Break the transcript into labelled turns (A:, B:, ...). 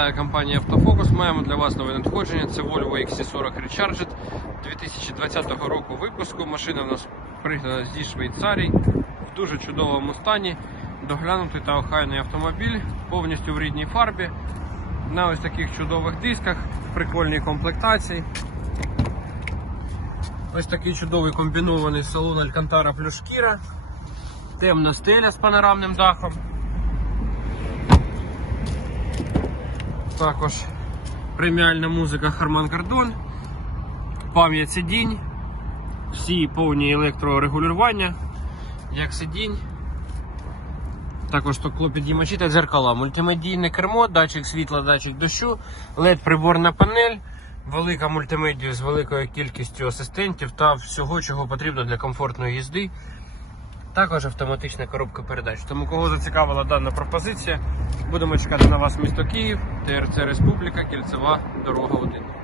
A: Компанія Автофокус маємо для вас нове надходження. Це Volvo XC40 Recharged 2020 року випуску. Машина в нас пригнана зі Швейцарії в дуже чудовому стані. Доглянутий та охайний автомобіль, повністю в рідній фарбі. На ось таких чудових дисках, прикольній комплектації. Ось такий чудовий комбінований салон Алькантара плюс шкіра. Темна стеля з панорамним дахом. Також преміальна музика Harman Kardon, пам'ять сидінь, всі повні електрорегулювання, як сидінь. Також стеклопідіймачі та дзеркала, мультимедійне кермо, датчик світла, датчик дощу, LED приборна панель, велика мультимедія з великою кількістю асистентів та всього, чого потрібно для комфортної їзди. Також автоматична коробка передач. Тому кого зацікавила дана пропозиція, будемо чекати на вас місто Київ, ТРЦ Республіка, Кільцева, дорога 1.